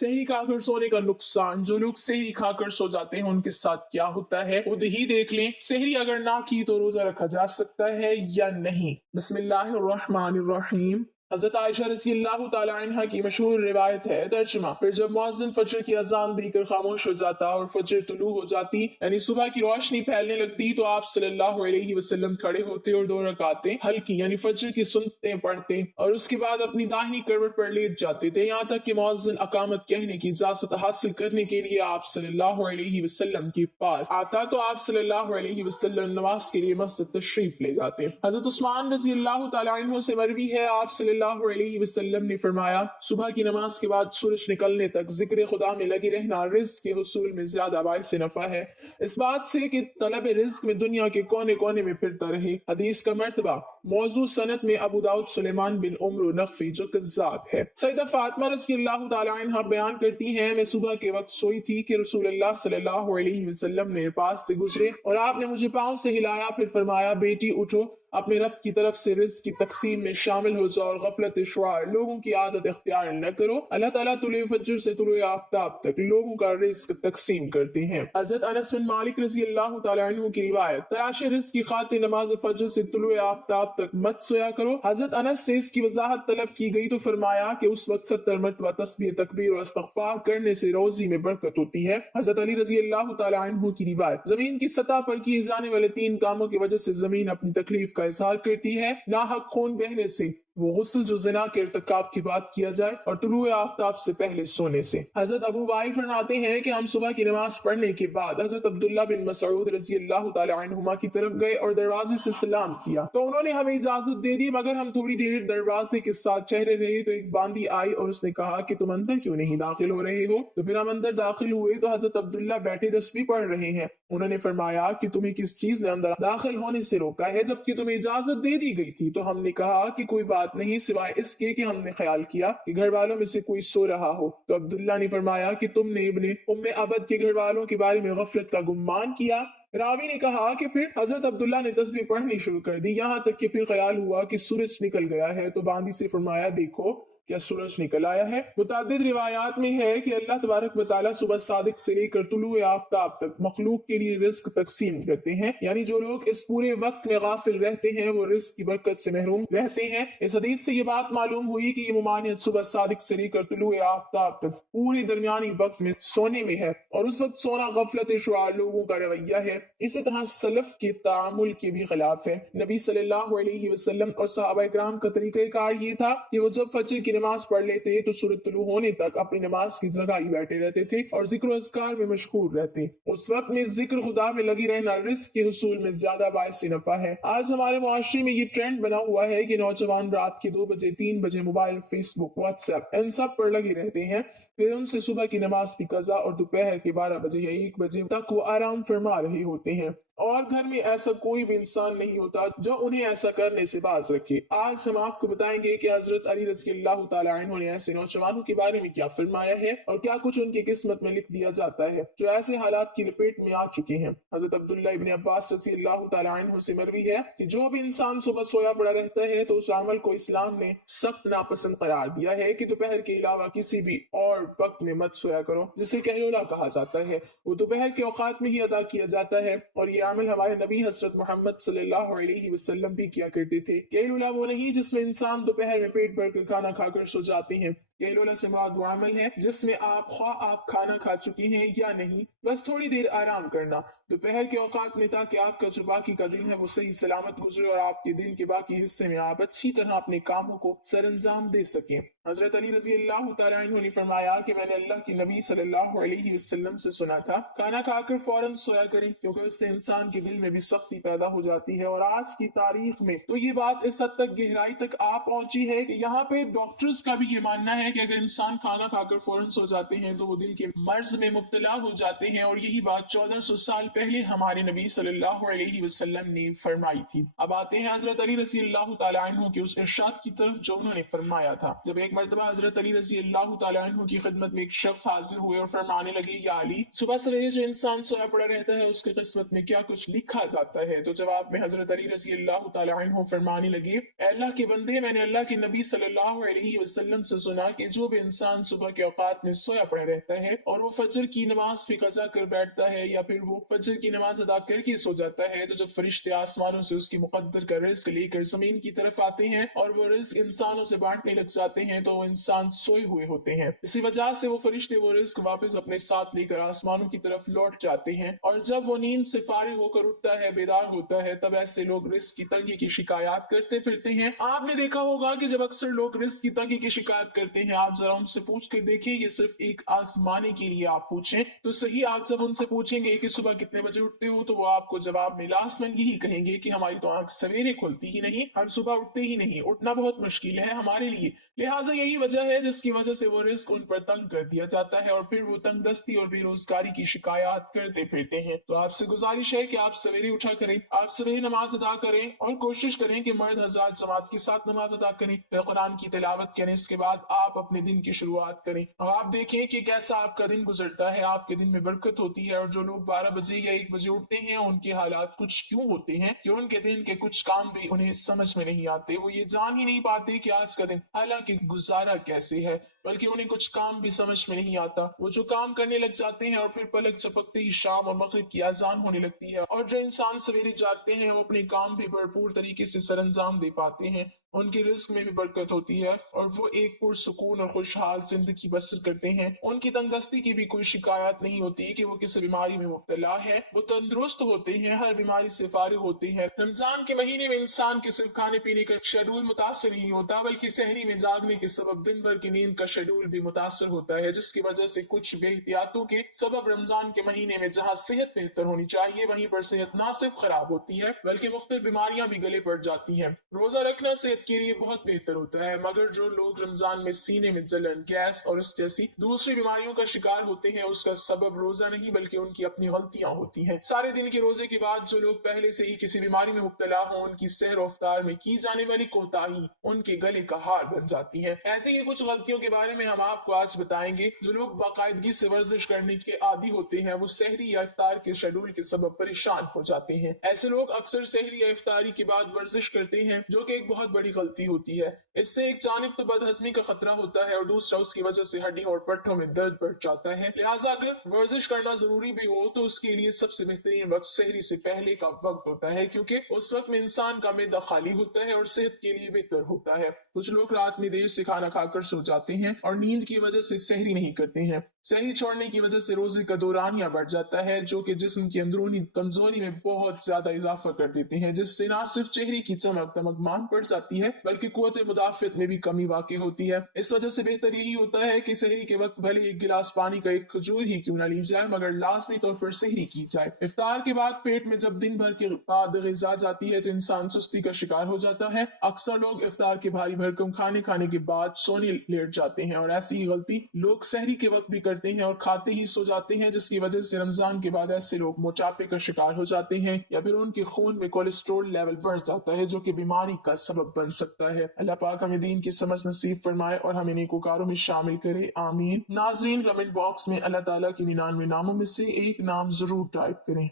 सहरी खाकर सोने का नुकसान। जो लोग सहरी खाकर सो जाते हैं उनके साथ क्या होता है खुद ही देख लें। सहरी अगर ना की तो रोजा रखा जा सकता है या नहीं। बिस्मिल्लाहिर्रहमानिर्रहीम। हज़रत आयशा रज़ी अल्लाह तआला अन्हा की मशहूर रिवायत है, तर्जुमा, फिर जब मुअज्जिन फजर की अजान देकर खामोश हो जाता और फजर तुलू हो जाती यानी सुबह की रोशनी फैलने लगती तो आप सल्लल्लाहु अलैहि वसल्लम खड़े होते और 2 रकातें हल्की यानी फजर की सुन्नतें पढ़ते और उसके बाद अपनी दाहिनी करवट पर लेट जाते थे, यहाँ तक कि मुअज्जिन अकामत कहने की इजाजत हासिल करने के लिए आप सल्लल्लाहु अलैहि वसल्लम के पास आता तो आप सल्लल्लाहु अलैहि वसल्लम नमाज के लिए मस्जिद तशरीफ ले जाते। हज़रत उस्मान रज़ी अल्लाह तआला अन्हु से मरवी है, आप सल्लल्लाहु अलैहि वसल्लम ने फरमाया, सुबह की नमाज के बाद सूरज निकलने तक जिक्र खुदा में लगे रहना रिज़्क के हुसूल में ज्यादा बाइस नफा है, इस बात से कि तलब रिज़्क में दुनिया के कोने कोने में फिरता रहे। हदीस का मर्तबा मौजू सनद में अबू दाऊद सुलेमान बिन उम्र नकफी जो कज़्ज़ाब है। सैयदा फातिमा रज़ी अल्लाह तआला अन्हा बयान करती हैं, मैं सुबह के वक्त सोई थी कि रसूलुल्लाह सल्लल्लाहु अलैहि वसल्लम मेरे पास से गुजरे और आपने मुझे पांव से हिलाया, फिर फरमाया, बेटी उठो, अपने रब की तरफ से रिज़्क की तकसीम में शामिल हो जाओ और गफलत शुआर लोगों की आदत इख्तियार न करो। अल्लाह ताला तुलुए फज्र से तुलुए आफ्ताब तक लोगों का रिज़्क तकसीम करते हैं। हज़रत अनस बिन मालिक रज़ी अल्लाह तआला अन्हु की रिवायत, तराशे रिज़्क की खातिर नमाज फज्र से तुलुए आफ्ताब तक मत सोया करो। हज़रत अनस से इसकी वजाहत तलब की गई तो फरमाया कि उस वक्त 70 मरतबा तस्बीह तकबीर और इस्तग़फ़ार करने से रोजी में बरकत होती है। हज़रत अली रज़ी अल्लाह तआला अन्हु की रिवायत, जमीन की सतह पर किए जाने वाले 3 कामों की वजह से जमीन अपनी तकलीफ का इजहार करती है, नाहक खून बहने से, वो गुस्ल जो ज़िना के इर्तिकाब की बात किया जाए और तुलुए आफ्ताब से पहले सोने से। हज़रत अबू वाइल फरमाते हैं कि हम सुबह की नमाज पढ़ने के बाद हज़रत अब्दुल्ला बिन मसऊद रज़ी अल्लाह तआला अन्हुमा की तरफ गए और दरवाजे से सलाम किया तो उन्होंने हमें इजाजत दे दी, मगर हम थोड़ी देर दरवाजे के साथ ठहरे रहे तो एक बांदी आई और उसने कहा कि तुम अंदर क्यों नहीं दाखिल हो रहे हो। तो फिर हम अंदर दाखिल हुए तो हज़रत अब्दुल्ला बैठे तस्बीह पढ़ रहे हैं। उन्होंने फरमाया कि तुम्हें किस चीज ने अंदर दाखिल होने से रोका है जबकि तुम्हें इजाजत दे दी गई थी। तो हमने कहा कि कोई बात नहीं सिवाय इसके कि हमने ख्याल किया कि घर वालों में से कोई सो रहा हो। तो अब्दुल्ला ने फरमाया कि तुमने इब्ने उम्मे अबद के घर वालों के बारे में गफलत का गुमान किया। रावी ने कहा कि फिर हजरत अब्दुल्ला ने तस्बीह पढ़नी शुरू कर दी, यहाँ तक कि फिर ख्याल हुआ कि सूरज निकल गया है। तो बांदी से फरमाया, देखो क्या सूरज निकल आया है। मुतादिद रिवायात में है कि अल्लाह तबारक व तआला सुबह सादिक से लेकर तुलुए आफ्ताब तक मखलूक के लिए रिस्क तकसीम करते हैं, यानी जो लोग इस पूरे वक्त में गाफिल रहते हैं वो रिस्क की बरकत से महरूम रहते हैं। इस हदीस से ये बात मालूम हुई कि ये मुमानियत सुबह सादिक से लेकर तुलुए आफ्ताब तक पूरे दरमियानी वक्त में सोने में है और उस वक्त सोना गफलत शुआर लोगों का रवैया है। इसी तरह सलफ के तामुल के भी खिलाफ है। नबी सल्लल्लाहु अलैहि वसल्लम और सहाबा इकराम का तरीक़ाकार ये था कि वो जब फजर की नमाज पढ़ लेते तो सूरज तुलू होने तक अपनी नमाज की जगह ही बैठे रहते थे और जिक्र अज़कार में मशगूल रहते। उस वक्त में जिक्र खुदा में लगी रहना रिस्क के हुसूल में ज्यादा बाइस नफा है। आज हमारे मुआशरे में ये ट्रेंड बना हुआ है कि नौजवान रात के 2 बजे 3 बजे मोबाइल, फेसबुक, व्हाट्सएप इन सब पर लगे रहते हैं, फिर उनसे सुबह की नमाज की कज़ा और दोपहर के 12 बजे या 1 बजे तक वो आराम फरमा रहे होते हैं और घर में ऐसा कोई भी इंसान नहीं होता जो उन्हें ऐसा करने से बाज रखे। आज हम आपको बताएंगे कि हजरत अली रज़ी अल्लाह तआला अन्हु ने ऐसे नौजवानों के बारे में क्या फरमाया है और क्या कुछ उनकी किस्मत में लिख दिया जाता है जो ऐसे हालात की लपेट में आ चुके हैं। हजरत अब्दुल्ला इब्न अब्बास रज़ी अल्लाह तआला अन्हु से मरवी है कि जो भी इंसान सुबह सोया पड़ा रहता है तो उस अमल को इस्लाम ने सख्त नापसंद करार दिया है कि दोपहर के अलावा किसी भी और वक्त में मत सोया करो, जिसे कहलूला कहा जाता है। वो दोपहर के औकात में ही अदा किया जाता है और ये अमल हमारे नबी हज़रत मोहम्मद सल्लल्लाहु अलैहि वसल्लम भी किया करते थे। कहलूला वो नहीं जिसमें इंसान दोपहर में पेट भर कर खाना खाकर सो जाते हैं। कहलूला से मुराद वो अमल है जिसमें आप खाना खा चुके हैं या नहीं, बस थोड़ी देर आराम करना दोपहर के औकात में, ताकि आपका जो बाकी का दिन है वो सही सलामत गुजरे और आपके दिन के बाकी हिस्से में आप अच्छी तरह अपने कामों को सरअंजाम दे सकें। हजरत अली रज़ी अल्लाह तआला अन्हु ने फरमाया कि मैंने अल्लाह की नबी सल्लल्लाहु अलैहि वसल्लम से सुना था, खाना खाकर फौरन सोया करें क्योंकि उससे इंसान के दिल में भी सख्ती पैदा हो जाती है। और आज की तारीख में तो ये बात इस हद तक गहराई तक आ पहुंची है कि यहाँ पे डॉक्टर्स का भी ये मानना है कि अगर इंसान खाना खाकर फौरन सो जाते हैं तो वो दिल के मर्ज में मुब्तला हो जाते हैं। और यही बात 1400 साल पहले हमारे नबी सल्लल्लाहु अलैहि वसल्लम ने फरमाई थी। अब आते हैं हजरत अली रज़ी अल्लाह तआला अन्हु के उस इरशाद की तरफ जो उन्होंने फरमाया था। जब एक मर्तबा हजरत अली रज़ी अल्लाह तआला अन्हु की खिदमत में एक शख्स हाजिर हुए और फरमाने लगे, या अली, सुबह सवेरे जो इंसान सोया पड़ा रहता है उसकी किस्मत में क्या कुछ लिखा जाता है? तो जवाब में हजरत अली रज़ी अल्लाह तआला अन्हु फरमाने लगे, अल्लाह के बंदे, मैंने अल्लाह के नबी सल्लल्लाहु अलैहि वसल्लम से सुना कि जो भी इंसान सुबह के औकात में सोया पड़ा रहता है और वो फजर की नमाज भी कज़ा कर बैठता है या फिर वो फजर की नमाज अदा करके सो जाता है, तो जब फरिश्ते आसमानों से उसकी मुकद्दर का रिस्क लेकर जमीन की तरफ आते हैं और वो रिस्क इंसानों से बांटने लग जाते हैं, तो वो इंसान सोए हुए होते हैं। इसी वजह से वो फरिश्ते वो रिस्क वापस अपने साथ लेकर आसमानों की तरफ लौट जाते हैं, और जब वो नींद से फारिग होकर उठता है, बेदार होता है, तब ऐसे लोग रिस्क की तंगी की शिकायत करते फिरते हैं। आपने देखा होगा कि जब अक्सर लोग रिस्क की तंगी की शिकायत करते हैं, आप जरा उनसे पूछ कर देखिए कि सिर्फ एक आसमानी के लिए आप पूछें तो सही, आप जब उनसे पूछेंगे कि सुबह कितने बजे उठते हो, तो वो आपको जवाब में लाजमन यही कहेंगे कि हमारी तो आंख सवेरे खुलती ही नहीं, हम सुबह उठते ही नहीं, उठना बहुत मुश्किल है हमारे लिए। लिहाजा यही वजह है जिसकी वजह से वो रिस्क उन पर तंग कर दिया जाता है और फिर वो तंग दस्ती और बेरोजगारी की शिकायत करते फिरते हैं। तो आपसे गुजारिश है कि आप सवेरे उठा करें, आप सवेरे नमाज अदा करें और कोशिश करें कि मर्द हज़रात जमात के साथ नमाज अदा करें, फिर कुरान की तिलावत करें, इसके बाद आप अपने दिन की शुरुआत करें और आप देखें कि कैसा आपका दिन गुजरता है, आपके दिन में बरकत होती है। और जो लोग 12 बजे या 1 बजे उठते हैं, उनके हालात कुछ क्यों होते हैं कि उनके दिन के कुछ काम भी उन्हें समझ में नहीं आते, वो ये जान ही नहीं पाते कि आज का दिन हालांकि गुजारा कैसे है, बल्कि उन्हें कुछ काम भी समझ में नहीं आता। वो जो काम करने लग जाते हैं और फिर पलक झपकते ही शाम और मगरिब की अजान होने लगती है, और जो इंसान सवेरे जागते हैं वो अपने काम भी भरपूर तरीके से सरअंजाम दे पाते हैं, उनकी रिस्क में भी बरकत होती है और वो एक पुरसुकून और खुशहाल जिंदगी बसर करते हैं। उनकी तंगदस्ती की भी कोई शिकायत नहीं होती कि वो किसी बीमारी में मुब्तला है, वो तंदुरुस्त होते हैं, हर बीमारी से फारिग होते हैं। रमजान के महीने में इंसान के सिर्फ खाने पीने का शेड्यूल मुतासर नहीं होता, बल्कि सहरी में जागने के सबब दिन भर की नींद का शेड्यूल भी मुतासर होता है, जिसकी वजह से कुछ बेहतियातों के सबब रमजान के महीने में जहाँ सेहत बेहतर होनी चाहिए, वहीं पर सेहत ना सिर्फ खराब होती है बल्कि मुख्तलिफ बीमारियां भी गले पड़ जाती हैं। रोजा रखना सेहत के लिए बहुत बेहतर होता है, मगर जो लोग रमजान में सीने में जलन, गैस और इस जैसी दूसरी बीमारियों का शिकार होते हैं, उसका सबब रोजा नहीं बल्कि उनकी अपनी गलतियां होती हैं। सारे दिन के रोजे के बाद जो लोग पहले से ही किसी बीमारी में मुब्तला हो, उनकी सहर और इफ्तार में की जाने वाली कोताही उनके गले का हार बन जाती है। ऐसे ही कुछ गलतियों के बारे में हम आपको आज बताएंगे। जो लोग बाकायदगी से वर्जिश करने के आदी होते हैं, वो सहरी या इफ्तार के शेड्यूल के सबब परेशान हो जाते हैं। ऐसे लोग अक्सर सहरी या इफ्तारी के बाद वर्जिश करते हैं, जो कि एक बहुत बड़ी गलती होती है। इससे एक जानिब तो बदहजमी का खतरा होता है और दूसरा उसकी वजह से हड्डी और पट्टों में दर्द बढ़ जाता है। लिहाजा अगर वर्जिश करना जरूरी भी हो तो उसके लिए सबसे बेहतरीन वक्त सहरी से पहले का वक्त होता है, क्योंकि उस वक्त में इंसान का मैदा खाली होता है और सेहत के लिए बेहतर होता है। कुछ लोग रात में देर से खाना खाकर सो जाते हैं और नींद की वजह से सहरी नहीं करते हैं। सहरी छोड़ने की वजह से रोजे का दौरानिया बढ़ जाता है, जो कि जिस्म की अंदरूनी कमजोरी में बहुत ज्यादा इजाफा कर देते हैं, जिससे न सिर्फ चेहरे की चमक दमकमान बढ़ जाती है बल्कि कुव्वत मुदाफियत में भी कमी वाक़ई होती है। इस वजह से बेहतर यही होता है कि सहरी के वक्त भले एक गिलास पानी का एक खजूर ही क्यों न ली जाए, मगर लाजमी तौर पर सहरी की जाए। इफ्तार के बाद पेट में जब दिन भर के बाद ग़िज़ा जाती है तो इंसान सुस्ती का शिकार हो जाता है। अक्सर लोग इफ्तार के भारी भरकम खाने के बाद सोने लेट जाते हैं, और ऐसी ही गलती लोग सहरी के वक्त भी करते हैं और खाते ही सो जाते हैं, जिसकी वजह से रमजान के बाद ऐसे लोग मोटापे का शिकार हो जाते हैं या फिर उनके खून में कोलेस्ट्रॉल लेवल बढ़ जाता है, जो कि बीमारी का सबब बन सकता है। अल्लाह पाक हमें दीन की समझ नसीब फरमाए और हमें नेकोकारों में शामिल करे, आमीन। नाजरीन, कमेंट बॉक्स में अल्लाह ताला के 99 नामों में से एक नाम जरूर टाइप करें।